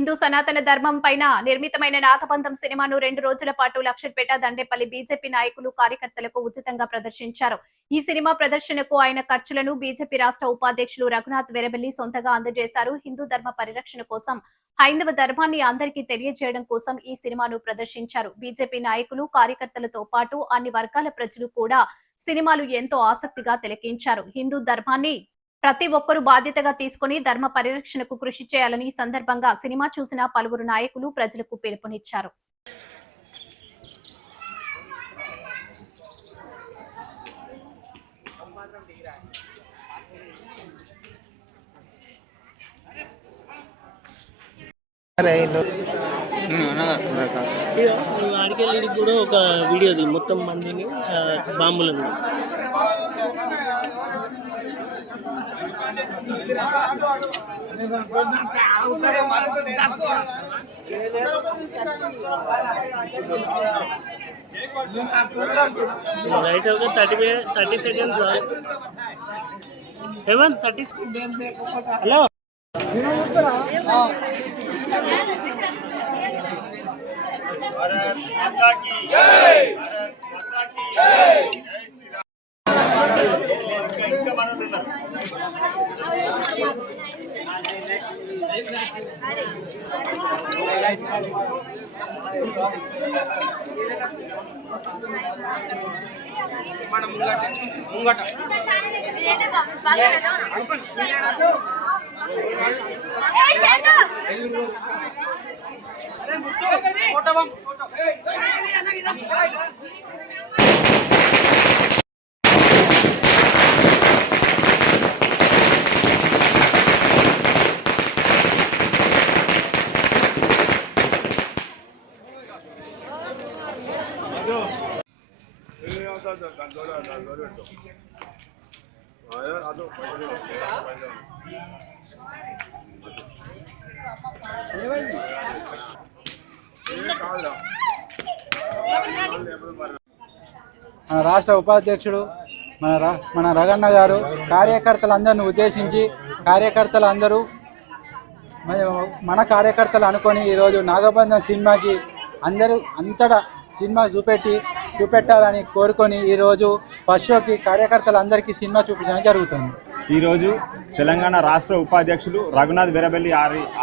హిందూ సనాతన ధర్మం పైన నిర్మితమైన నాగబంధం సినిమాను 2 రోజుల పాటు లక్షపేట దండేపల్లి బీజేపీ నాయకులు కార్యకర్తలకు ఉచితంగా ప్రదర్శించారు. ఈ సినిమా ప్రదర్శనకు ఆయన ఖర్చులను బీజేపీ రాష్ట్ర ఉపాధ్యక్షులు రఘునాథ్ వెరబెల్లి సొంతగా అందజేశారు. హిందూ ధర్మ పరిరక్షణ కోసం, హైందవ ధర్మాన్ని అందరికీ తెలియజేయడం కోసం ఈ సినిమాను ప్రదర్శించారు. బీజేపీ నాయకులు, కార్యకర్తలతో పాటు అన్ని వర్గాల ప్రజలు కూడా సినిమాలు ఎంతో ఆసక్తిగా తిలకించారు. హిందూ ధర్మాన్ని ప్రతి ఒక్కరూ బాధ్యతగా తీసుకుని ధర్మ పరిరక్షణకు కృషి చేయాలని ఈ సందర్భంగా సినిమా చూసిన పలువురు నాయకులు ప్రజలకు పిలుపునిచ్చారు. ఆడికెళ్ళి కూడా ఒక వీడియోది మొత్తం మందిని బాంబులను రైట్ ఒక 30 సెకండ్స్ ఏమన్ 30 హలో भारत माता की जय, भारत माता की जय, जय श्री राम। इनका मानो लेना। mana munggata फोटो बम మన రాష్ట్ర ఉపాధ్యక్షుడు మన రగన్న గారు కార్యకర్తలందరిని ఉద్దేశించి కార్యకర్తలందరూ మన కార్యకర్తలు అనుకొని ఈరోజు నాగబంధం సినిమాకి అందరూ అంతటా సినిమా చూపెట్టాలని కోరుకొని ఈరోజు ఫస్ట్ షోకి కార్యకర్తలందరికీ సినిమా చూపించడం జరుగుతుంది. ఈరోజు తెలంగాణ రాష్ట్ర ఉపాధ్యక్షులు రఘునాథ్ వెరబెల్లి